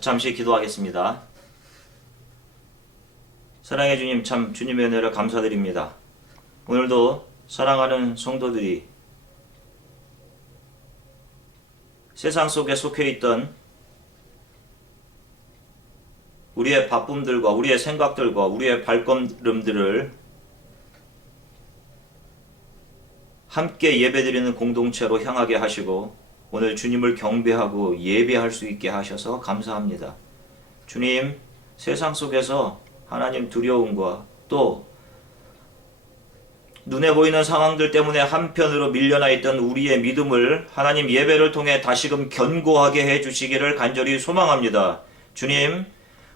잠시 기도하겠습니다. 사랑해 주님, 참 주님의 은혜를 감사드립니다. 오늘도 사랑하는 성도들이 세상 속에 속해 있던 우리의 바쁨들과 우리의 생각들과 우리의 발걸음들을 함께 예배드리는 공동체로 향하게 하시고 오늘 주님을 경배하고 예배할 수 있게 하셔서 감사합니다. 주님, 세상 속에서 하나님 두려움과 또 눈에 보이는 상황들 때문에 한편으로 밀려나 있던 우리의 믿음을 하나님 예배를 통해 다시금 견고하게 해주시기를 간절히 소망합니다. 주님,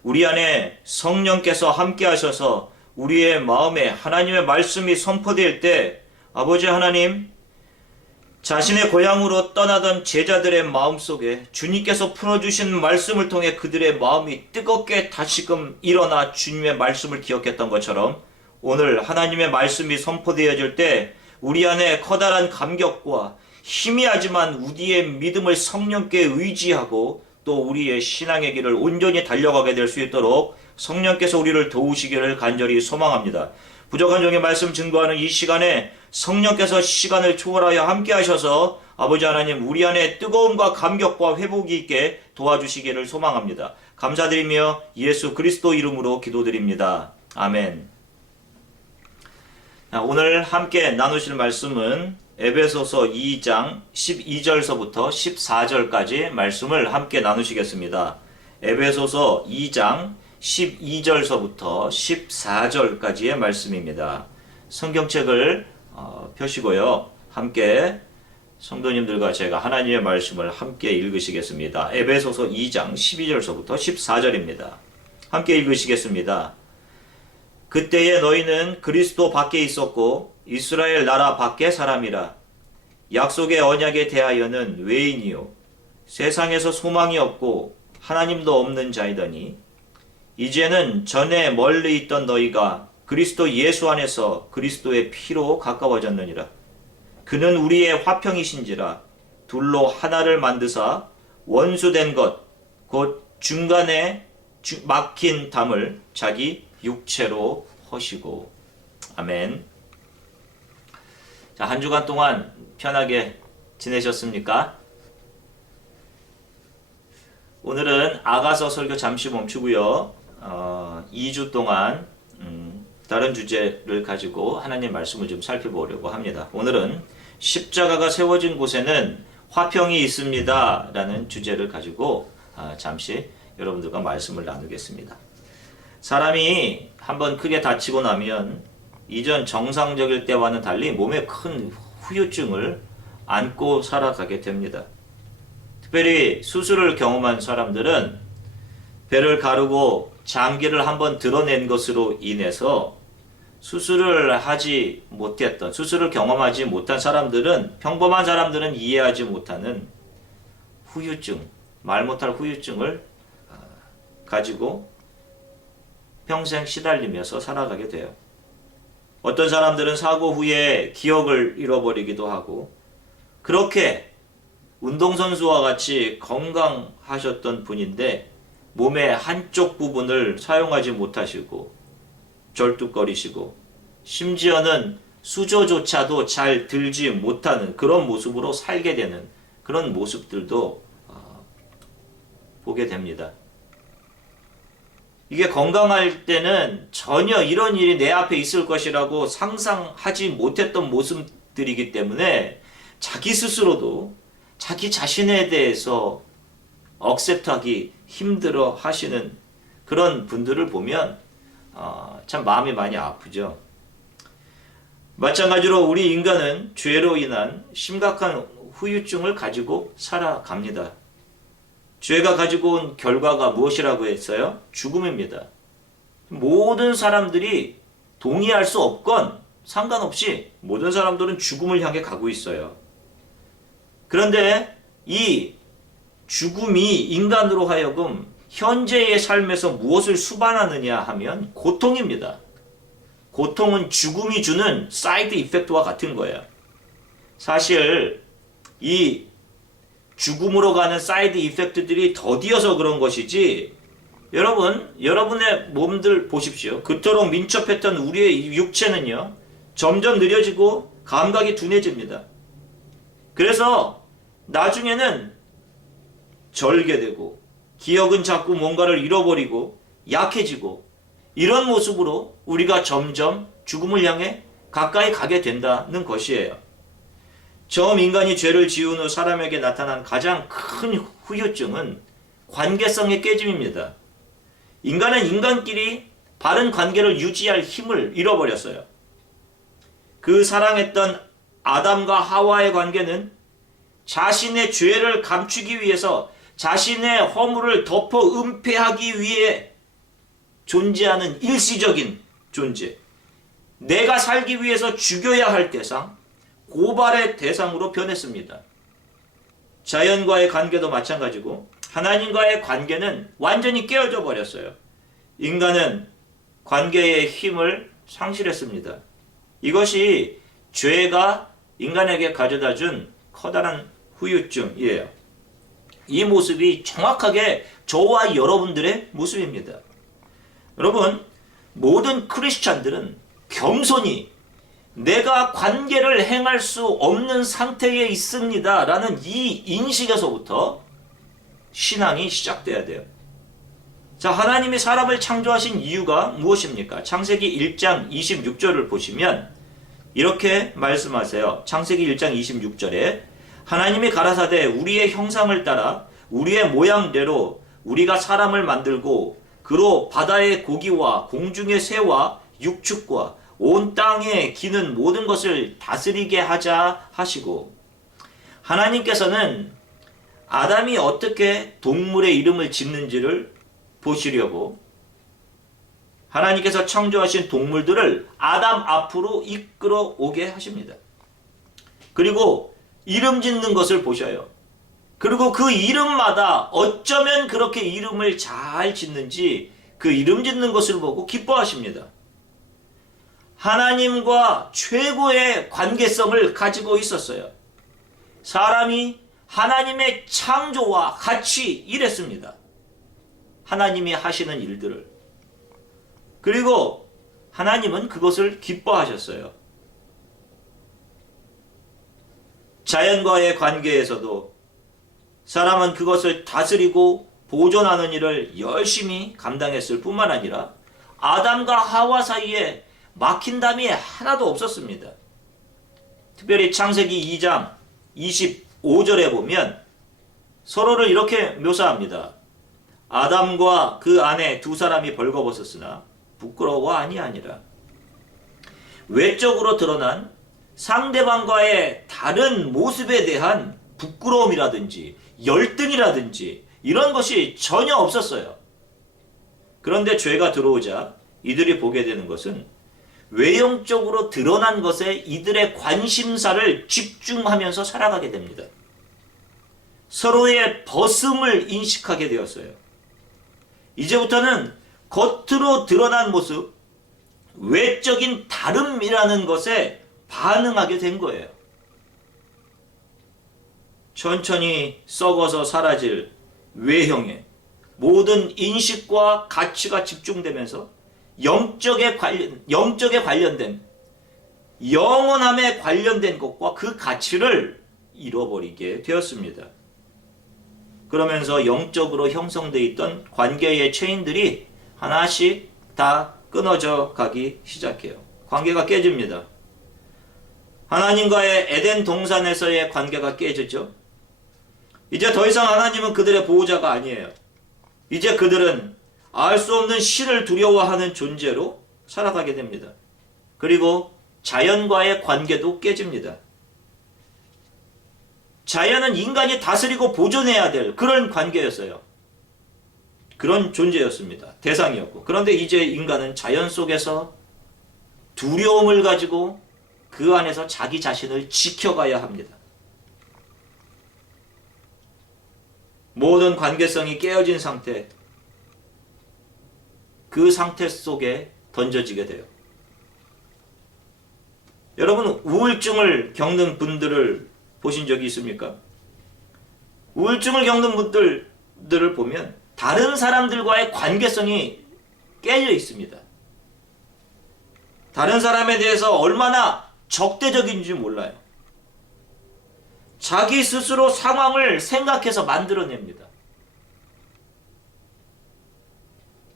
우리 안에 성령께서 함께 하셔서 우리의 마음에 하나님의 말씀이 선포될 때 아버지 하나님, 자신의 고향으로 떠나던 제자들의 마음속에 주님께서 풀어주신 말씀을 통해 그들의 마음이 뜨겁게 다시금 일어나 주님의 말씀을 기억했던 것처럼 오늘 하나님의 말씀이 선포되어질 때 우리 안에 커다란 감격과 희미하지만 우리의 믿음을 성령께 의지하고 또 우리의 신앙의 길을 온전히 달려가게 될 수 있도록 성령께서 우리를 도우시기를 간절히 소망합니다. 부족한 종의 말씀 증거하는 이 시간에 성령께서 시간을 초월하여 함께 하셔서 아버지 하나님 우리 안에 뜨거움과 감격과 회복이 있게 도와주시기를 소망합니다. 감사드리며 예수 그리스도 이름으로 기도드립니다. 아멘. 오늘 함께 나누실 말씀은 에베소서 2장 12절서부터 14절까지 말씀을 함께 나누시겠습니다. 에베소서 2장 12절서부터 14절까지의 말씀입니다. 성경책을 펴시고요. 함께 성도님들과 제가 하나님의 말씀을 함께 읽으시겠습니다. 에베소서 2장 12절서부터 14절입니다. 함께 읽으시겠습니다. 그때에 너희는 그리스도 밖에 있었고 이스라엘 나라 밖의 사람이라. 약속의 언약에 대하여는 외인이요 세상에서 소망이 없고 하나님도 없는 자이더니 이제는 전에 멀리 있던 너희가 그리스도 예수 안에서 그리스도의 피로 가까워졌느니라. 그는 우리의 화평이신지라. 둘로 하나를 만드사 원수된 것 곧 중간에 막힌 담을 자기 육체로 허시고. 아멘. 자, 한 주간 동안 편하게 지내셨습니까? 오늘은 아가서 설교 잠시 멈추고요. 2주 동안 다른 주제를 가지고 하나님 말씀을 좀 살펴보려고 합니다. 오늘은 십자가가 세워진 곳에는 화평이 있습니다 라는 주제를 가지고 잠시 여러분들과 말씀을 나누겠습니다. 사람이 한번 크게 다치고 나면 이전 정상적일 때와는 달리 몸에 큰 후유증을 안고 살아가게 됩니다. 특별히 수술을 경험한 사람들은 배를 가르고 장기를 한번 드러낸 것으로 인해서 수술을 경험하지 못한 사람들은, 평범한 사람들은 이해하지 못하는 후유증, 말 못할 후유증을 가지고 평생 시달리면서 살아가게 돼요. 어떤 사람들은 사고 후에 기억을 잃어버리기도 하고, 그렇게 운동선수와 같이 건강하셨던 분인데 몸의 한쪽 부분을 사용하지 못하시고 절뚝거리시고 심지어는 수저조차도 잘 들지 못하는 그런 모습으로 살게 되는 그런 모습들도 보게 됩니다. 이게 건강할 때는 전혀 이런 일이 내 앞에 있을 것이라고 상상하지 못했던 모습들이기 때문에 자기 스스로도 자기 자신에 대해서 억셉트하기 힘들어 하시는 그런 분들을 보면 참 마음이 많이 아프죠. 마찬가지로 우리 인간은 죄로 인한 심각한 후유증을 가지고 살아갑니다. 죄가 가지고 온 결과가 무엇이라고 했어요? 죽음입니다. 모든 사람들이 동의할 수 없건 상관없이 모든 사람들은 죽음을 향해 가고 있어요. 그런데 이 죽음이 인간으로 하여금 현재의 삶에서 무엇을 수반하느냐 하면 고통입니다. 고통은 죽음이 주는 사이드 이펙트와 같은 거예요. 사실 이 죽음으로 가는 사이드 이펙트들이 더디어서 그런 것이지, 여러분의 몸들 보십시오. 그토록 민첩했던 우리의 육체는요, 점점 느려지고 감각이 둔해집니다. 그래서 나중에는 절개되고 기억은 자꾸 뭔가를 잃어버리고 약해지고, 이런 모습으로 우리가 점점 죽음을 향해 가까이 가게 된다는 것이에요. 처음 인간이 죄를 지은 후 사람에게 나타난 가장 큰 후유증은 관계성의 깨짐입니다. 인간은 인간끼리 바른 관계를 유지할 힘을 잃어버렸어요. 그 사랑했던 아담과 하와의 관계는 자신의 죄를 감추기 위해서, 자신의 허물을 덮어 은폐하기 위해 존재하는 일시적인 존재, 내가 살기 위해서 죽여야 할 대상, 고발의 대상으로 변했습니다. 자연과의 관계도 마찬가지고 하나님과의 관계는 완전히 깨어져 버렸어요. 인간은 관계의 힘을 상실했습니다. 이것이 죄가 인간에게 가져다 준 커다란 후유증이에요. 이 모습이 정확하게 저와 여러분들의 모습입니다. 여러분, 모든 크리스찬들은 겸손히 내가 관계를 행할 수 없는 상태에 있습니다 라는 이 인식에서부터 신앙이 시작돼야 돼요. 자, 하나님이 사람을 창조하신 이유가 무엇입니까? 창세기 1장 26절을 보시면 이렇게 말씀하세요. 창세기 1장 26절에 하나님이 가라사대 우리의 형상을 따라 우리의 모양대로 우리가 사람을 만들고 그로 바다의 고기와 공중의 새와 육축과 온 땅에 기는 모든 것을 다스리게 하자 하시고, 하나님께서는 아담이 어떻게 동물의 이름을 짓는지를 보시려고 하나님께서 창조하신 동물들을 아담 앞으로 이끌어 오게 하십니다. 그리고 이름 짓는 것을 보셔요. 그리고 그 이름마다 어쩌면 그렇게 이름을 잘 짓는지 그 이름 짓는 것을 보고 기뻐하십니다. 하나님과 최고의 관계성을 가지고 있었어요. 사람이 하나님의 창조와 같이 일했습니다. 하나님이 하시는 일들을. 그리고 하나님은 그것을 기뻐하셨어요. 자연과의 관계에서도 사람은 그것을 다스리고 보존하는 일을 열심히 감당했을 뿐만 아니라 아담과 하와 사이에 막힌담이 하나도 없었습니다. 특별히 창세기 2장 25절에 보면 서로를 이렇게 묘사합니다. 아담과 그 아내 두 사람이 벌거벗었으나 부끄러워 아니하니라. 외적으로 드러난 상대방과의 다른 모습에 대한 부끄러움이라든지 열등이라든지 이런 것이 전혀 없었어요. 그런데 죄가 들어오자 이들이 보게 되는 것은 외형적으로 드러난 것에 이들의 관심사를 집중하면서 살아가게 됩니다. 서로의 벗음을 인식하게 되었어요. 이제부터는 겉으로 드러난 모습, 외적인 다름이라는 것에 반응하게 된 거예요. 천천히 썩어서 사라질 외형에 모든 인식과 가치가 집중되면서 영적에 관련된, 영원함에 관련된 것과 그 가치를 잃어버리게 되었습니다. 그러면서 영적으로 형성되어 있던 관계의 체인들이 하나씩 다 끊어져 가기 시작해요. 관계가 깨집니다. 하나님과의 에덴 동산에서의 관계가 깨지죠. 이제 더 이상 하나님은 그들의 보호자가 아니에요. 이제 그들은 알 수 없는 신을 두려워하는 존재로 살아가게 됩니다. 그리고 자연과의 관계도 깨집니다. 자연은 인간이 다스리고 보존해야 될 그런 관계였어요. 그런 존재였습니다. 대상이었고. 그런데 이제 인간은 자연 속에서 두려움을 가지고 그 안에서 자기 자신을 지켜가야 합니다. 모든 관계성이 깨어진 상태, 그 상태 속에 던져지게 돼요. 여러분, 우울증을 겪는 분들을 보신 적이 있습니까? 우울증을 겪는 분들을 보면 다른 사람들과의 관계성이 깨져 있습니다. 다른 사람에 대해서 얼마나 적대적인지 몰라요. 자기 스스로 상황을 생각해서 만들어냅니다.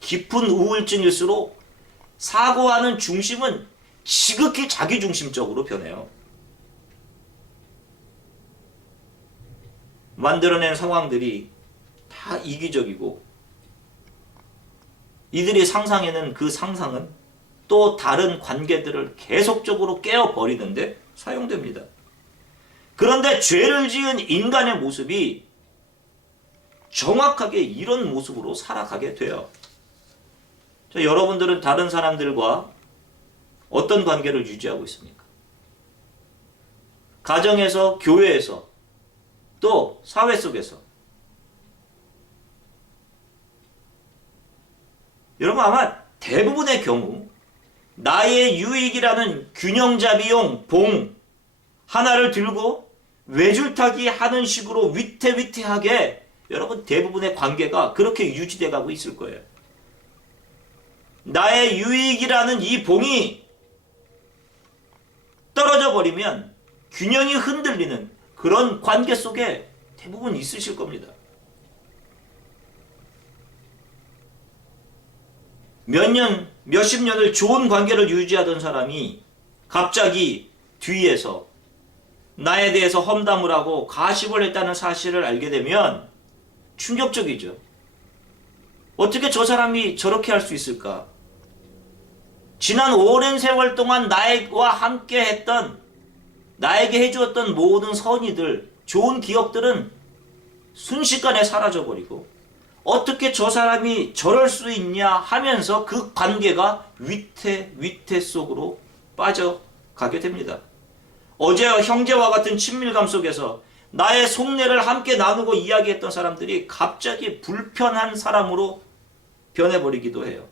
깊은 우울증일수록 사고하는 중심은 지극히 자기중심적으로 변해요. 만들어낸 상황들이 다 이기적이고 이들이 상상해낸 그 상상은 또 다른 관계들을 계속적으로 깨어버리는데 사용됩니다. 그런데 죄를 지은 인간의 모습이 정확하게 이런 모습으로 살아가게 돼요. 여러분들은 다른 사람들과 어떤 관계를 유지하고 있습니까? 가정에서, 교회에서, 또 사회 속에서. 여러분 아마 대부분의 경우 나의 유익이라는 균형잡이용 봉 하나를 들고 외줄타기 하는 식으로 위태위태하게 여러분 대부분의 관계가 그렇게 유지돼 가고 있을 거예요. 나의 유익이라는 이 봉이 떨어져 버리면 균형이 흔들리는 그런 관계 속에 대부분 있으실 겁니다. 몇 년, 몇십 년을 좋은 관계를 유지하던 사람이 갑자기 뒤에서 나에 대해서 험담을 하고 가십을 했다는 사실을 알게 되면 충격적이죠. 어떻게 저 사람이 저렇게 할 수 있을까? 지난 오랜 세월 동안 나와 함께 했던, 나에게 해주었던 모든 선의들, 좋은 기억들은 순식간에 사라져버리고 어떻게 저 사람이 저럴 수 있냐 하면서 그 관계가 위태 속으로 빠져가게 됩니다. 어제 형제와 같은 친밀감 속에서 나의 속내를 함께 나누고 이야기했던 사람들이 갑자기 불편한 사람으로 변해버리기도 해요.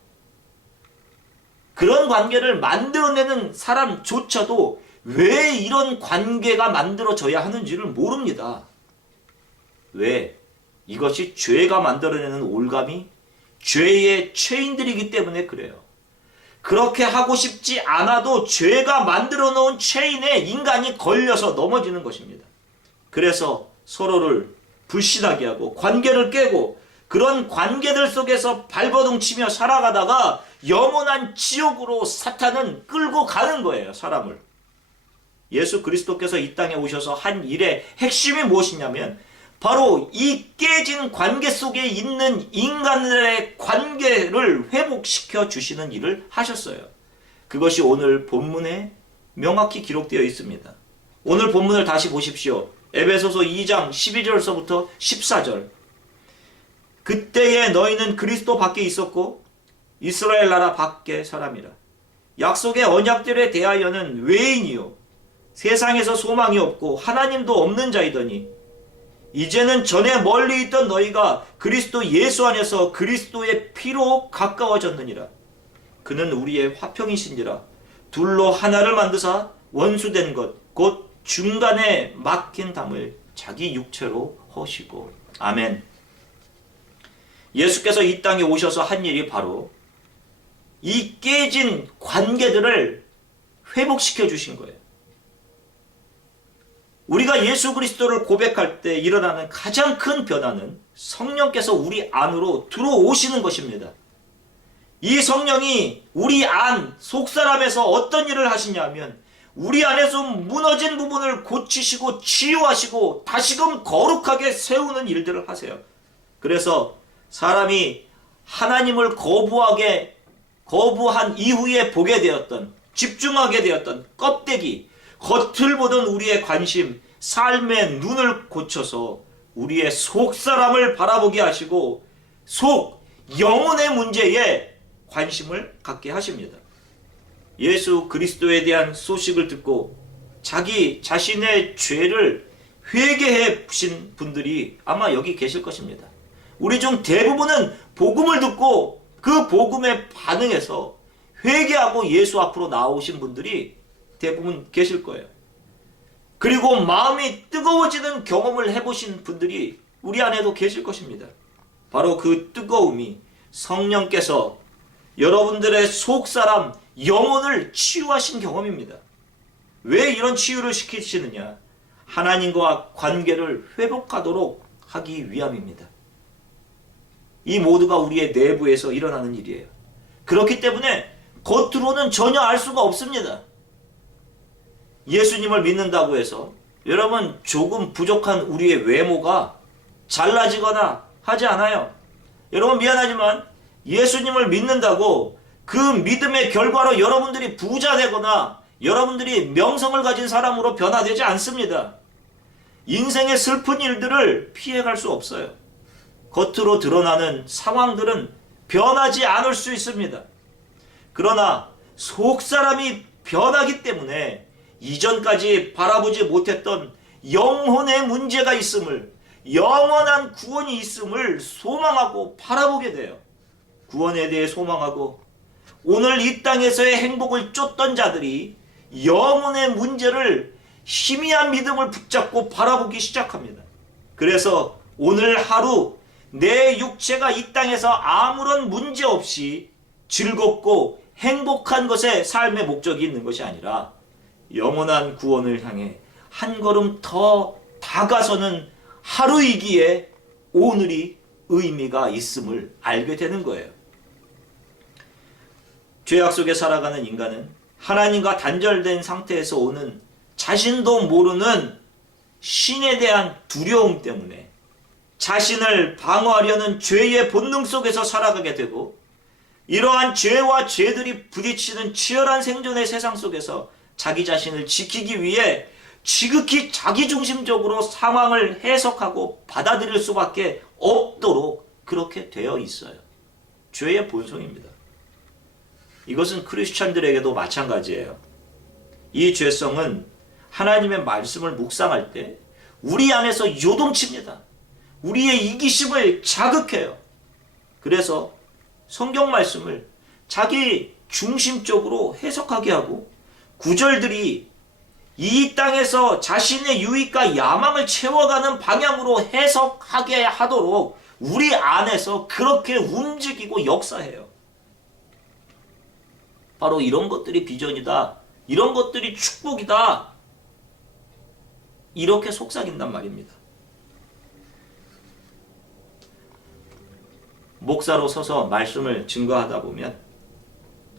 그런 관계를 만들어내는 사람조차도 왜 이런 관계가 만들어져야 하는지를 모릅니다. 왜? 이것이 죄가 만들어내는 올감이 죄의 체인들이기 때문에 그래요. 그렇게 하고 싶지 않아도 죄가 만들어 놓은 체인에 인간이 걸려서 넘어지는 것입니다. 그래서 서로를 불신하게 하고 관계를 깨고 그런 관계들 속에서 발버둥 치며 살아가다가 영원한 지옥으로 사탄은 끌고 가는 거예요, 사람을. 예수 그리스도께서 이 땅에 오셔서 한 일의 핵심이 무엇이냐면 바로 이 깨진 관계 속에 있는 인간들의 관계를 회복시켜 주시는 일을 하셨어요. 그것이 오늘 본문에 명확히 기록되어 있습니다. 오늘 본문을 다시 보십시오. 에베소서 2장 12절서부터 14절. 그때에 너희는 그리스도 밖에 있었고 이스라엘 나라 밖의 사람이라. 약속의 언약들에 대하여는 외인이요 세상에서 소망이 없고 하나님도 없는 자이더니 이제는 전에 멀리 있던 너희가 그리스도 예수 안에서 그리스도의 피로 가까워졌느니라. 그는 우리의 화평이신지라. 둘로 하나를 만드사 원수된 것 곧 중간에 막힌 담을 자기 육체로 허시고. 아멘. 예수께서 이 땅에 오셔서 한 일이 바로 이 깨진 관계들을 회복시켜 주신 거예요. 우리가 예수 그리스도를 고백할 때 일어나는 가장 큰 변화는 성령께서 우리 안으로 들어오시는 것입니다. 이 성령이 우리 안 속사람에서 어떤 일을 하시냐면 우리 안에서 무너진 부분을 고치시고 치유하시고 다시금 거룩하게 세우는 일들을 하세요. 그래서 사람이 하나님을 거부한 이후에 보게 되었던, 집중하게 되었던 껍데기, 겉을 보던 우리의 관심, 삶의 눈을 고쳐서 우리의 속사람을 바라보게 하시고 영혼의 문제에 관심을 갖게 하십니다. 예수 그리스도에 대한 소식을 듣고 자기 자신의 죄를 회개해 보신 분들이 아마 여기 계실 것입니다. 우리 중 대부분은 복음을 듣고 그 복음에 반응해서 회개하고 예수 앞으로 나오신 분들이 대부분 계실 거예요. 그리고 마음이 뜨거워지는 경험을 해보신 분들이 우리 안에도 계실 것입니다. 바로 그 뜨거움이 성령께서 여러분들의 속사람, 영혼을 치유하신 경험입니다. 왜 이런 치유를 시키시느냐? 하나님과 관계를 회복하도록 하기 위함입니다. 이 모두가 우리의 내부에서 일어나는 일이에요. 그렇기 때문에 겉으로는 전혀 알 수가 없습니다. 예수님을 믿는다고 해서 여러분 조금 부족한 우리의 외모가 잘나지거나 하지 않아요. 여러분 미안하지만 예수님을 믿는다고 그 믿음의 결과로 여러분들이 부자 되거나 여러분들이 명성을 가진 사람으로 변화되지 않습니다. 인생의 슬픈 일들을 피해갈 수 없어요. 겉으로 드러나는 상황들은 변하지 않을 수 있습니다. 그러나 속사람이 변하기 때문에 이전까지 바라보지 못했던 영혼의 문제가 있음을, 영원한 구원이 있음을 소망하고 바라보게 돼요. 구원에 대해 소망하고 오늘 이 땅에서의 행복을 쫓던 자들이 영혼의 문제를 희미한 믿음을 붙잡고 바라보기 시작합니다. 그래서 오늘 하루 내 육체가 이 땅에서 아무런 문제 없이 즐겁고 행복한 것에 삶의 목적이 있는 것이 아니라 영원한 구원을 향해 한 걸음 더 다가서는 하루이기에 오늘이 의미가 있음을 알게 되는 거예요. 죄악 속에 살아가는 인간은 하나님과 단절된 상태에서 오는 자신도 모르는 신에 대한 두려움 때문에 자신을 방어하려는 죄의 본능 속에서 살아가게 되고, 이러한 죄와 죄들이 부딪히는 치열한 생존의 세상 속에서 자기 자신을 지키기 위해 지극히 자기중심적으로 상황을 해석하고 받아들일 수밖에 없도록 그렇게 되어 있어요. 죄의 본성입니다. 이것은 크리스찬들에게도 마찬가지예요. 이 죄성은 하나님의 말씀을 묵상할 때 우리 안에서 요동칩니다. 우리의 이기심을 자극해요. 그래서 성경 말씀을 자기 중심적으로 해석하게 하고 구절들이 이 땅에서 자신의 유익과 야망을 채워가는 방향으로 해석하게 하도록 우리 안에서 그렇게 움직이고 역사해요. 바로 이런 것들이 비전이다. 이런 것들이 축복이다. 이렇게 속삭인단 말입니다. 목사로 서서 말씀을 증거하다 보면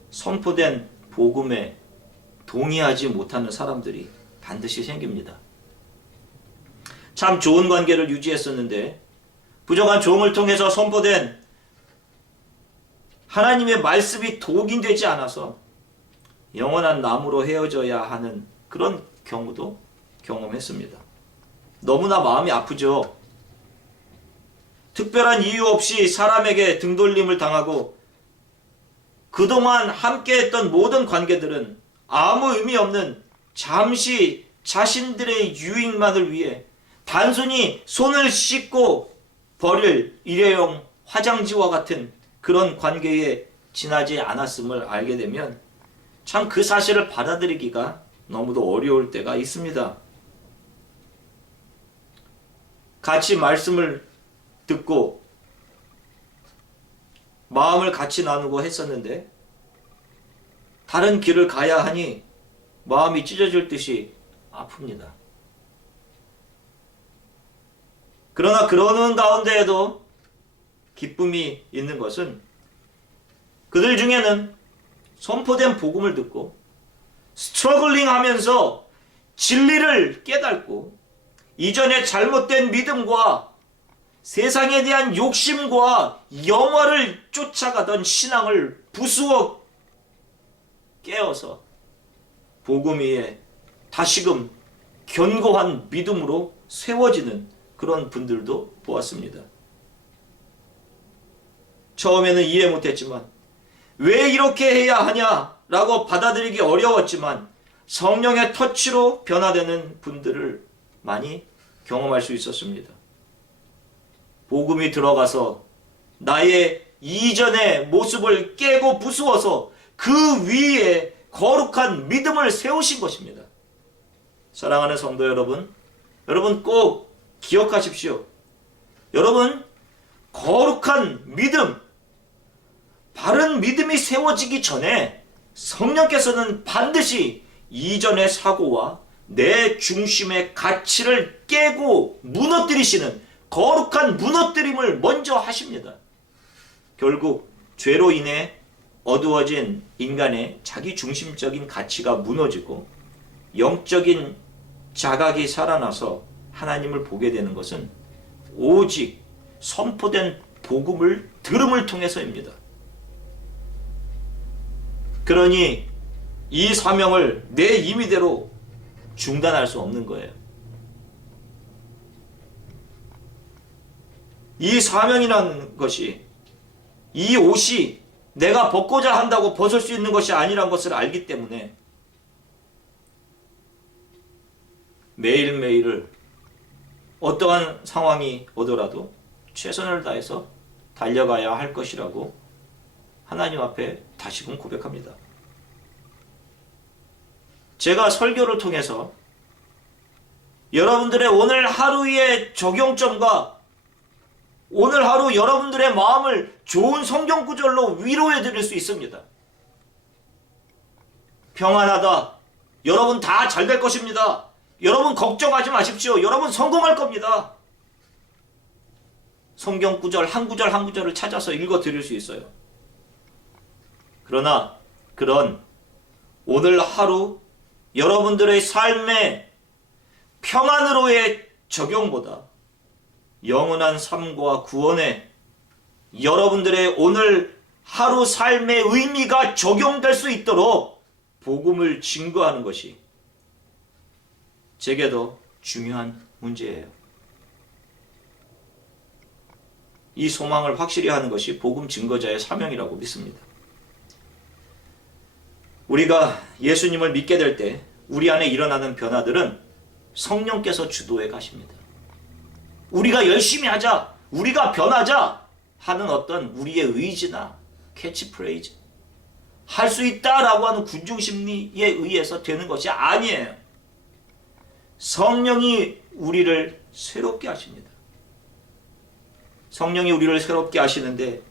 선포된 복음에 동의하지 못하는 사람들이 반드시 생깁니다. 참 좋은 관계를 유지했었는데 부정한 종을 통해서 선포된 하나님의 말씀이 독인되지 않아서 영원한 나무로 헤어져야 하는 그런 경우도 경험했습니다. 너무나 마음이 아프죠. 특별한 이유 없이 사람에게 등돌림을 당하고 그동안 함께했던 모든 관계들은 아무 의미 없는 잠시 자신들의 유익만을 위해 단순히 손을 씻고 버릴 일회용 화장지와 같은 그런 관계에 지나지 않았음을 알게 되면 참 그 사실을 받아들이기가 너무도 어려울 때가 있습니다. 같이 말씀을 듣고 마음을 같이 나누고 했었는데 다른 길을 가야 하니 마음이 찢어질 듯이 아픕니다. 그러나 그러는 가운데에도 기쁨이 있는 것은 그들 중에는 선포된 복음을 듣고 스트러글링 하면서 진리를 깨닫고 이전에 잘못된 믿음과 세상에 대한 욕심과 영화를 쫓아가던 신앙을 부수어 깨어서 복음 위에 다시금 견고한 믿음으로 세워지는 그런 분들도 보았습니다. 처음에는 이해 못했지만 왜 이렇게 해야 하냐라고 받아들이기 어려웠지만 성령의 터치로 변화되는 분들을 많이 경험할 수 있었습니다. 복음이 들어가서 나의 이전의 모습을 깨고 부수어서 그 위에 거룩한 믿음을 세우신 것입니다. 사랑하는 성도 여러분, 여러분 꼭 기억하십시오. 여러분, 거룩한 믿음, 바른 믿음이 세워지기 전에 성령께서는 반드시 이전의 사고와 내 중심의 가치를 깨고 무너뜨리시는 거룩한 무너뜨림을 먼저 하십니다. 결국 죄로 인해 어두워진 인간의 자기 중심적인 가치가 무너지고 영적인 자각이 살아나서 하나님을 보게 되는 것은 오직 선포된 복음을 들음을 통해서입니다. 그러니 이 사명을 내 임의대로 중단할 수 없는 거예요. 이 사명이라는 것이, 이 옷이 내가 벗고자 한다고 벗을 수 있는 것이 아니란 것을 알기 때문에 매일매일을 어떠한 상황이 오더라도 최선을 다해서 달려가야 할 것이라고 하나님 앞에 다시금 고백합니다. 제가 설교를 통해서 여러분들의 오늘 하루의 적용점과 오늘 하루 여러분들의 마음을 좋은 성경 구절로 위로해 드릴 수 있습니다. 평안하다. 여러분 다 잘 될 것입니다. 여러분 걱정하지 마십시오. 여러분 성공할 겁니다. 성경 구절 한 구절 한 구절을 찾아서 읽어 드릴 수 있어요. 그러나 그런 오늘 하루 여러분들의 삶의 평안으로의 적용보다 영원한 삶과 구원에 여러분들의 오늘 하루 삶의 의미가 적용될 수 있도록 복음을 증거하는 것이 제게도 중요한 문제예요. 이 소망을 확실히 하는 것이 복음 증거자의 사명이라고 믿습니다. 우리가 예수님을 믿게 될 때 우리 안에 일어나는 변화들은 성령께서 주도해 가십니다. 우리가 열심히 하자, 우리가 변하자 하는 어떤 우리의 의지나 캐치프레이즈, 할 수 있다라고 하는 군중심리에 의해서 되는 것이 아니에요. 성령이 우리를 새롭게 하십니다. 성령이 우리를 새롭게 하시는데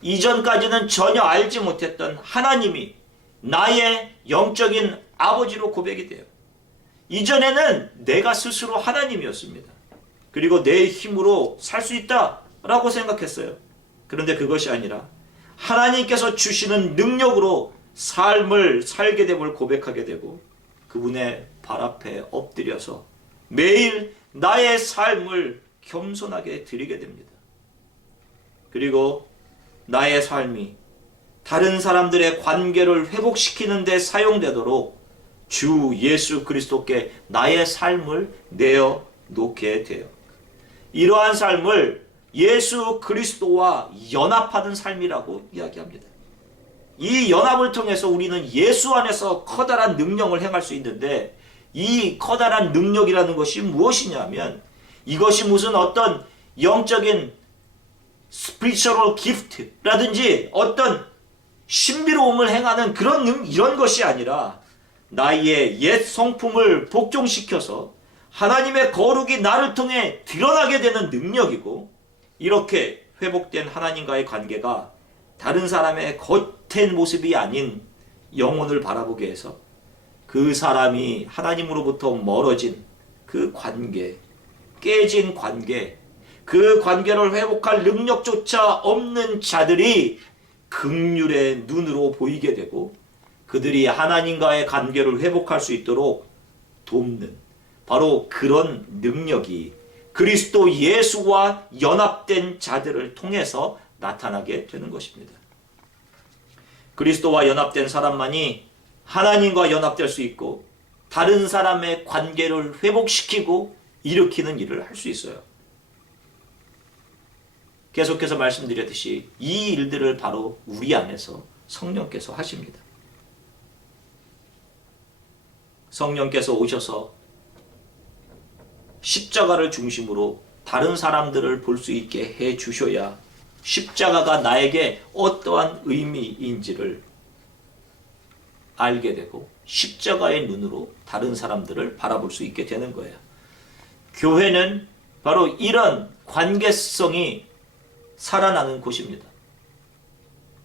이전까지는 전혀 알지 못했던 하나님이 나의 영적인 아버지로 고백이 돼요. 이전에는 내가 스스로 하나님이었습니다. 그리고 내 힘으로 살 수 있다라고 생각했어요. 그런데 그것이 아니라 하나님께서 주시는 능력으로 삶을 살게 됨을 고백하게 되고 그분의 발 앞에 엎드려서 매일 나의 삶을 겸손하게 드리게 됩니다. 그리고 나의 삶이 다른 사람들의 관계를 회복시키는 데 사용되도록 주 예수 그리스도께 나의 삶을 내어 놓게 돼요. 이러한 삶을 예수 그리스도와 연합하는 삶이라고 이야기합니다. 이 연합을 통해서 우리는 예수 안에서 커다란 능력을 행할 수 있는데 이 커다란 능력이라는 것이 무엇이냐면 이것이 무슨 어떤 영적인 spiritual gift라든지 어떤 신비로움을 행하는 이런 것이 아니라 나의 옛 성품을 복종시켜서 하나님의 거룩이 나를 통해 드러나게 되는 능력이고 이렇게 회복된 하나님과의 관계가 다른 사람의 겉의 모습이 아닌 영혼을 바라보게 해서 그 사람이 하나님으로부터 멀어진 그 관계, 깨진 관계, 그 관계를 회복할 능력조차 없는 자들이 긍휼의 눈으로 보이게 되고 그들이 하나님과의 관계를 회복할 수 있도록 돕는 바로 그런 능력이 그리스도 예수와 연합된 자들을 통해서 나타나게 되는 것입니다. 그리스도와 연합된 사람만이 하나님과 연합될 수 있고 다른 사람의 관계를 회복시키고 일으키는 일을 할 수 있어요. 계속해서 말씀드렸듯이 이 일들을 바로 우리 안에서 성령께서 하십니다. 성령께서 오셔서 십자가를 중심으로 다른 사람들을 볼 수 있게 해 주셔야 십자가가 나에게 어떠한 의미인지를 알게 되고 십자가의 눈으로 다른 사람들을 바라볼 수 있게 되는 거예요. 교회는 바로 이런 관계성이 살아나는 곳입니다.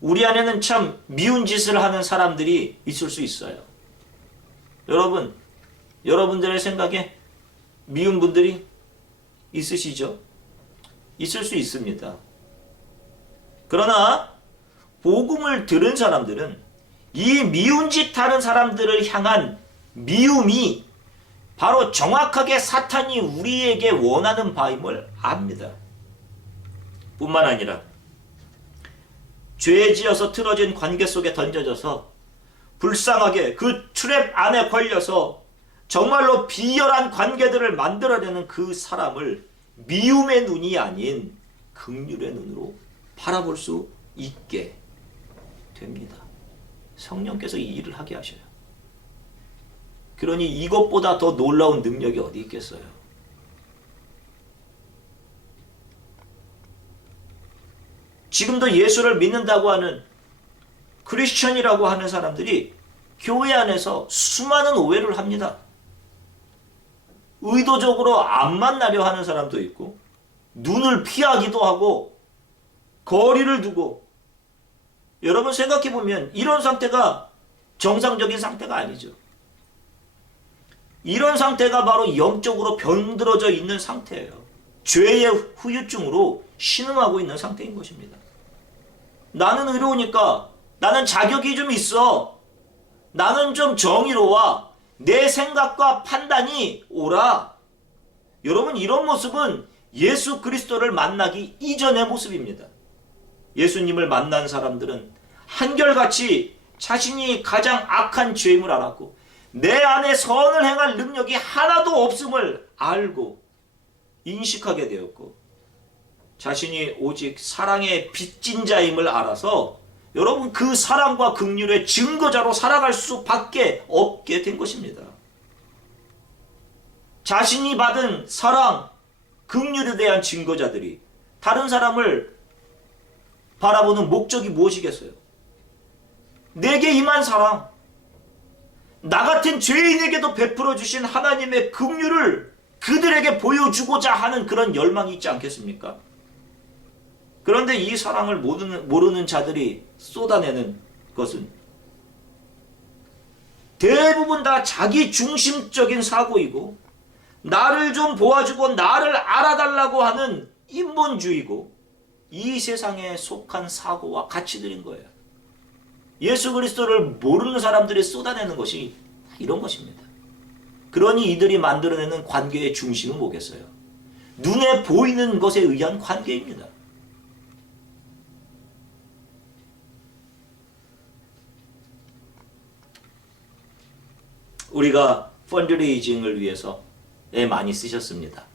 우리 안에는 참 미운 짓을 하는 사람들이 있을 수 있어요. 여러분들의 생각에 미운 분들이 있으시죠? 있을 수 있습니다. 그러나 복음을 들은 사람들은 이 미운 짓 하는 사람들을 향한 미움이 바로 정확하게 사탄이 우리에게 원하는 바임을 압니다. 뿐만 아니라 죄에 지어서 틀어진 관계 속에 던져져서 불쌍하게 그 트랩 안에 걸려서 정말로 비열한 관계들을 만들어내는 그 사람을 미움의 눈이 아닌 긍휼의 눈으로 바라볼 수 있게 됩니다. 성령께서 이 일을 하게 하셔요. 그러니 이것보다 더 놀라운 능력이 어디 있겠어요? 지금도 예수를 믿는다고 하는 크리스천이라고 하는 사람들이 교회 안에서 수많은 오해를 합니다. 의도적으로 안 만나려 하는 사람도 있고, 눈을 피하기도 하고, 거리를 두고. 여러분 생각해보면 이런 상태가 정상적인 상태가 아니죠. 이런 상태가 바로 영적으로 병들어져 있는 상태예요. 죄의 후유증으로 신음하고 있는 상태인 것입니다. 나는 의로우니까, 나는 자격이 좀 있어, 나는 좀 정의로워, 내 생각과 판단이 옳아. 여러분, 이런 모습은 예수 그리스도를 만나기 이전의 모습입니다. 예수님을 만난 사람들은 한결같이 자신이 가장 악한 죄임을 알았고, 내 안에 선을 행할 능력이 하나도 없음을 알고 인식하게 되었고, 자신이 오직 사랑의 빚진 자임을 알아서 여러분 그 사랑과 긍휼의 증거자로 살아갈 수밖에 없게 된 것입니다. 자신이 받은 사랑, 긍휼에 대한 증거자들이 다른 사람을 바라보는 목적이 무엇이겠어요? 내게 임한 사랑, 나 같은 죄인에게도 베풀어 주신 하나님의 긍휼을 그들에게 보여주고자 하는 그런 열망이 있지 않겠습니까? 그런데 이 사랑을 모르는 자들이 쏟아내는 것은 대부분 다 자기 중심적인 사고이고, 나를 좀 도와주고 나를 알아달라고 하는 인본주의고, 이 세상에 속한 사고와 가치들인 거예요. 예수 그리스도를 모르는 사람들이 쏟아내는 것이 이런 것입니다. 그러니 이들이 만들어내는 관계의 중심은 뭐겠어요? 눈에 보이는 것에 의한 관계입니다. 우리가 펀드레이징을 위해서 많이 쓰셨습니다.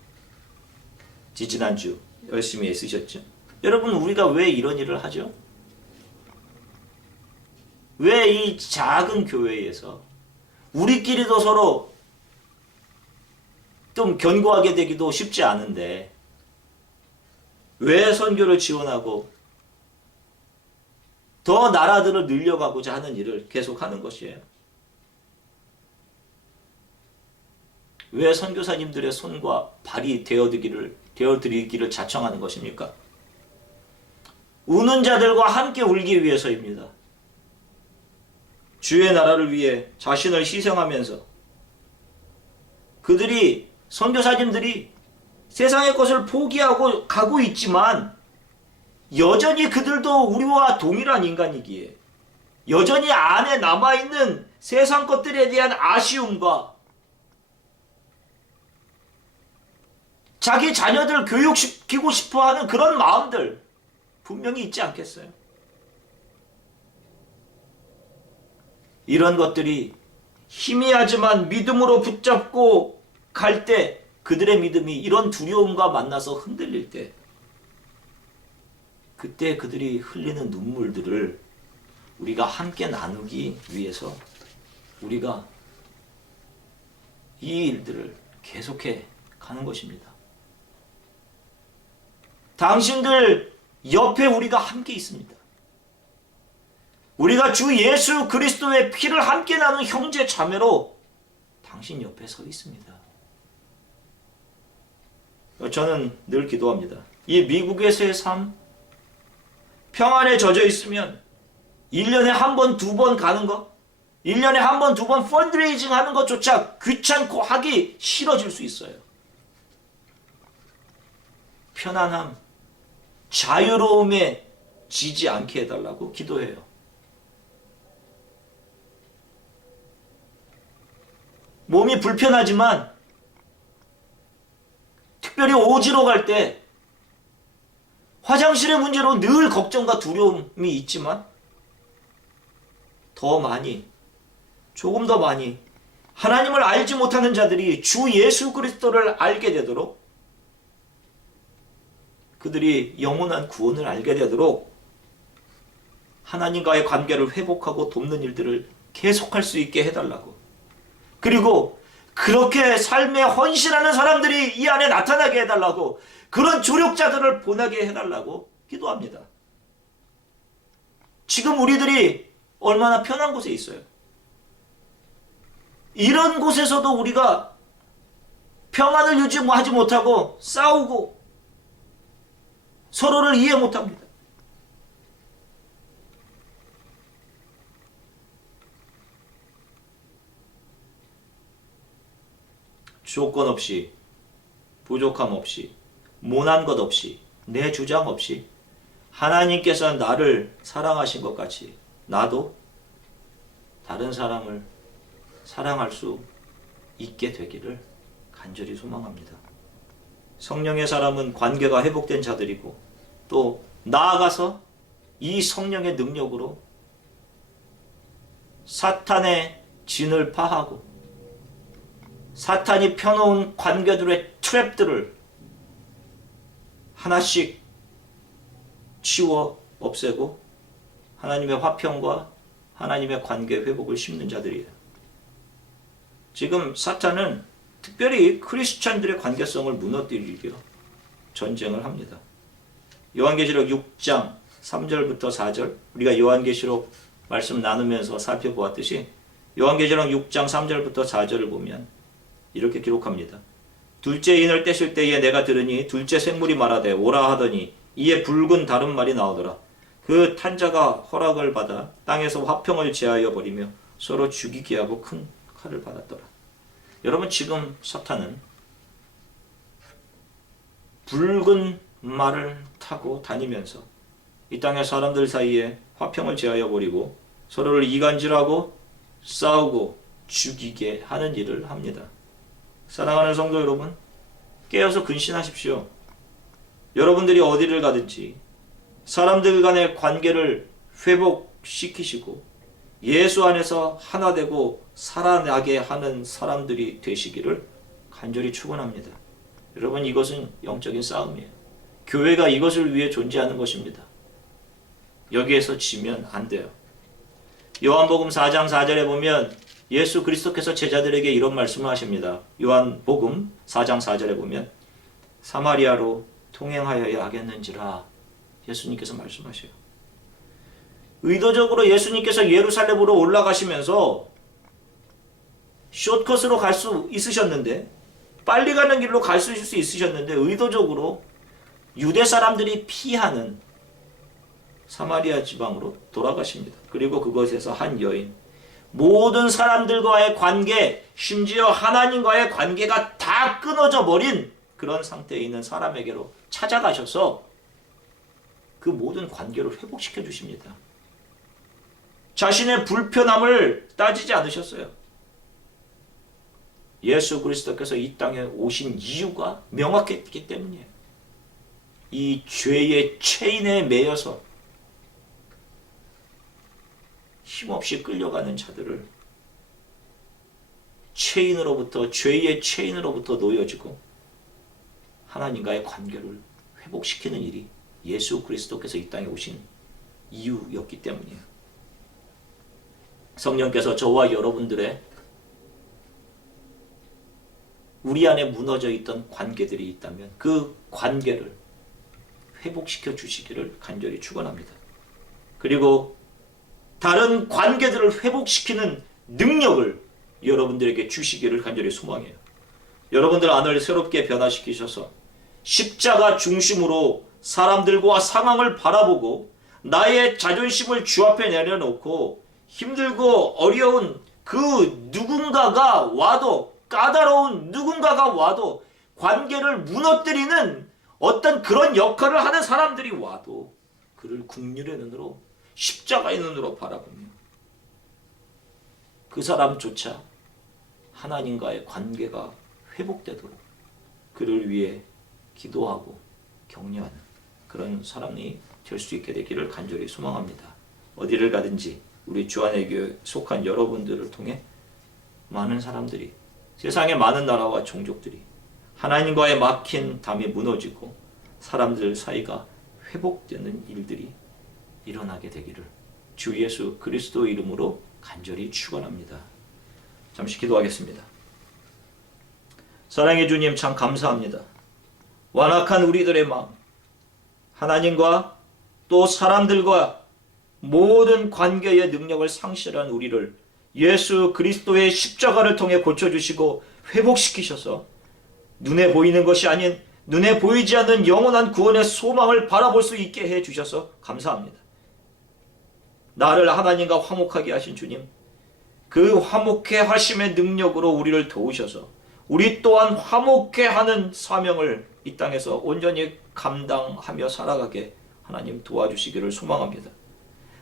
지난주 열심히 쓰셨죠? 여러분, 우리가 왜 이런 일을 하죠? 왜 이 작은 교회에서 우리끼리도 서로 좀 견고하게 되기도 쉽지 않은데 왜 선교를 지원하고 더 나라들을 늘려가고자 하는 일을 계속하는 것이에요? 왜 선교사님들의 손과 발이 되어드리기를 자청하는 것입니까? 우는 자들과 함께 울기 위해서입니다. 주의 나라를 위해 자신을 희생하면서 선교사님들이 세상의 것을 포기하고 가고 있지만 여전히 그들도 우리와 동일한 인간이기에 여전히 안에 남아있는 세상 것들에 대한 아쉬움과 자기 자녀들 교육시키고 싶어하는 그런 마음들 분명히 있지 않겠어요? 이런 것들이 희미하지만 믿음으로 붙잡고 갈 때 그들의 믿음이 이런 두려움과 만나서 흔들릴 때 그때 그들이 흘리는 눈물들을 우리가 함께 나누기 위해서 우리가 이 일들을 계속해 가는 것입니다. 당신들 옆에 우리가 함께 있습니다. 우리가 주 예수 그리스도의 피를 함께 나눈 형제 자매로 당신 옆에 서 있습니다. 저는 늘 기도합니다. 이 미국에서의 삶, 평안에 젖어 있으면 1년에 한 번, 두 번 가는 거, 1년에 한 번, 두 번 펀드레이징 하는 것조차 귀찮고 하기 싫어질 수 있어요. 편안함, 자유로움에 지지 않게 해달라고 기도해요. 몸이 불편하지만 특별히 오지로 갈 때 화장실의 문제로 늘 걱정과 두려움이 있지만 더 많이, 조금 더 많이 하나님을 알지 못하는 자들이 주 예수 그리스도를 알게 되도록, 그들이 영원한 구원을 알게 되도록 하나님과의 관계를 회복하고 돕는 일들을 계속할 수 있게 해달라고, 그리고 그렇게 삶에 헌신하는 사람들이 이 안에 나타나게 해달라고, 그런 조력자들을 보내게 해달라고 기도합니다. 지금 우리들이 얼마나 편한 곳에 있어요. 이런 곳에서도 우리가 평안을 유지하지 못하고 싸우고 서로를 이해 못합니다. 조건 없이, 부족함 없이, 모난 것 없이, 내 주장 없이 하나님께서 나를 사랑하신 것 같이 나도 다른 사람을 사랑할 수 있게 되기를 간절히 소망합니다. 성령의 사람은 관계가 회복된 자들이고, 또 나아가서 이 성령의 능력으로 사탄의 진을 파하고 사탄이 펴놓은 관계들의 트랩들을 하나씩 치워 없애고 하나님의 화평과 하나님의 관계 회복을 심는 자들이에요. 지금 사탄은 특별히 크리스찬들의 관계성을 무너뜨리려 전쟁을 합니다. 요한계시록 6장 3절부터 4절, 우리가 요한계시록 말씀 나누면서 살펴보았듯이 요한계시록 6장 3절부터 4절을 보면 이렇게 기록합니다. 둘째 인을 떼실 때에 내가 들으니 둘째 생물이 말하되 오라 하더니 이에 붉은 다른 말이 나오더라. 그 탄자가 허락을 받아 땅에서 화평을 제하여 버리며 서로 죽이게 하고 큰 칼을 받았더라. 여러분, 지금 사탄은 붉은 말을 타고 다니면서 이 땅의 사람들 사이에 화평을 제하여 버리고 서로를 이간질하고 싸우고 죽이게 하는 일을 합니다. 사랑하는 성도 여러분, 깨어서 근신하십시오. 여러분들이 어디를 가든지 사람들 간의 관계를 회복시키시고 예수 안에서 하나 되고 살아나게 하는 사람들이 되시기를 간절히 축원합니다. 여러분, 이것은 영적인 싸움이에요. 교회가 이것을 위해 존재하는 것입니다. 여기에서 지면 안 돼요. 요한복음 4장 4절에 보면 예수 그리스도께서 제자들에게 이런 말씀을 하십니다. 요한복음 4장 4절에 보면 사마리아로 통행하여야 하겠는지라 예수님께서 말씀하셔요. 의도적으로 예수님께서 예루살렘으로 올라가시면서 숏컷으로 갈 수 있으셨는데, 빨리 가는 길로 갈 수 있으셨는데 의도적으로 유대 사람들이 피하는 사마리아 지방으로 돌아가십니다. 그리고 그곳에서 한 여인, 모든 사람들과의 관계, 심지어 하나님과의 관계가 다 끊어져 버린 그런 상태에 있는 사람에게로 찾아가셔서 그 모든 관계를 회복시켜 주십니다. 자신의 불편함을 따지지 않으셨어요. 예수 그리스도께서 이 땅에 오신 이유가 명확했기 때문이에요. 이 죄의 체인에 매여서 힘없이 끌려가는 자들을 체인으로부터, 죄의 체인으로부터 놓여지고 하나님과의 관계를 회복시키는 일이 예수 그리스도께서 이 땅에 오신 이유였기 때문이에요. 성령께서 저와 여러분들의 우리 안에 무너져 있던 관계들이 있다면 그 관계를 회복시켜 주시기를 간절히 축원합니다. 그리고 다른 관계들을 회복시키는 능력을 여러분들에게 주시기를 간절히 소망해요. 여러분들 안을 새롭게 변화시키셔서 십자가 중심으로 사람들과 상황을 바라보고 나의 자존심을 주 앞에 내려놓고 힘들고 어려운 그 누군가가 와도, 까다로운 누군가가 와도, 관계를 무너뜨리는 어떤 그런 역할을 하는 사람들이 와도 그를 긍휼의 눈으로, 십자가의 눈으로 바라보며 그 사람조차 하나님과의 관계가 회복되도록 그를 위해 기도하고 격려하는 그런 사람이 될 수 있게 되기를 간절히 소망합니다. 어디를 가든지 우리 주안의 교회 속한 여러분들을 통해 많은 사람들이, 세상의 많은 나라와 종족들이 하나님과의 막힌 담이 무너지고 사람들 사이가 회복되는 일들이 일어나게 되기를 주 예수 그리스도 이름으로 간절히 축원합니다. 잠시 기도하겠습니다. 사랑의 주님, 참 감사합니다. 완악한 우리들의 마음, 하나님과 또 사람들과 모든 관계의 능력을 상실한 우리를 예수 그리스도의 십자가를 통해 고쳐주시고 회복시키셔서 눈에 보이는 것이 아닌 눈에 보이지 않는 영원한 구원의 소망을 바라볼 수 있게 해주셔서 감사합니다. 나를 하나님과 화목하게 하신 주님, 그 화목해 하심의 능력으로 우리를 도우셔서 우리 또한 화목해 하는 사명을 이 땅에서 온전히 감당하며 살아가게 하나님 도와주시기를 소망합니다.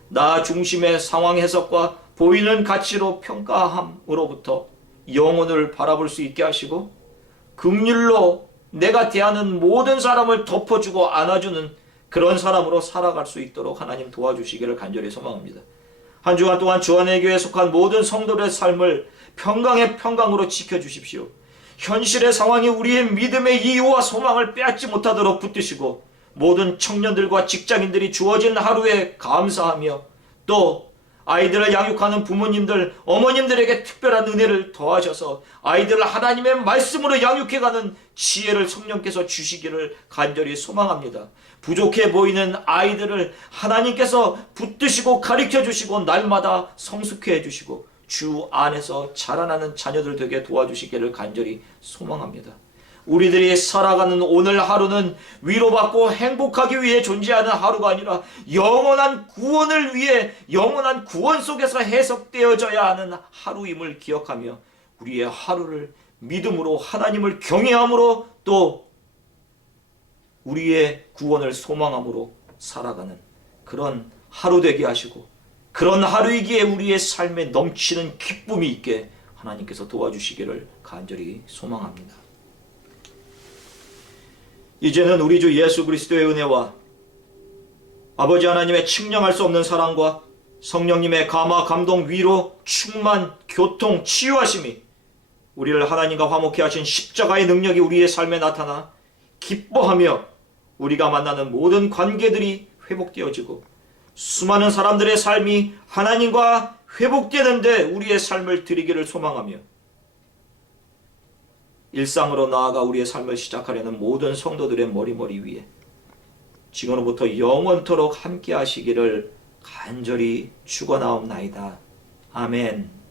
나 중심의 상황 해석과 보이는 가치로 평가함으로부터 영혼을 바라볼 수 있게 하시고 긍휼로 내가 대하는 모든 사람을 덮어주고 안아주는 그런 사람으로 살아갈 수 있도록 하나님 도와주시기를 간절히 소망합니다. 한 주간 동안 주안의 교회에 속한 모든 성도들의 삶을 평강의 평강으로 지켜주십시오. 현실의 상황이 우리의 믿음의 이유와 소망을 빼앗지 못하도록 붙드시고 모든 청년들과 직장인들이 주어진 하루에 감사하며 또 아이들을 양육하는 부모님들, 어머님들에게 특별한 은혜를 더하셔서 아이들을 하나님의 말씀으로 양육해가는 지혜를 성령께서 주시기를 간절히 소망합니다. 부족해 보이는 아이들을 하나님께서 붙드시고 가르쳐주시고 날마다 성숙해 해주시고 주 안에서 자라나는 자녀들 되게 도와주시기를 간절히 소망합니다. 우리들이 살아가는 오늘 하루는 위로받고 행복하기 위해 존재하는 하루가 아니라 영원한 구원을 위해 영원한 구원 속에서 해석되어져야 하는 하루임을 기억하며 우리의 하루를 믿음으로 하나님을 경외함으로 또 우리의 구원을 소망함으로 살아가는 그런 하루 되게 하시고 그런 하루이기에 우리의 삶에 넘치는 기쁨이 있게 하나님께서 도와주시기를 간절히 소망합니다. 이제는 우리 주 예수 그리스도의 은혜와 아버지 하나님의 측량할 수 없는 사랑과 성령님의 감화, 감동, 위로, 충만, 교통, 치유하심이 우리를 하나님과 화목해 하신 십자가의 능력이 우리의 삶에 나타나 기뻐하며 우리가 만나는 모든 관계들이 회복되어지고 수많은 사람들의 삶이 하나님과 회복되는데 우리의 삶을 드리기를 소망하며 일상으로 나아가 우리의 삶을 시작하려는 모든 성도들의 머리 위에 지금으로부터 영원토록 함께 하시기를 간절히 축원하옵나이다. 아멘.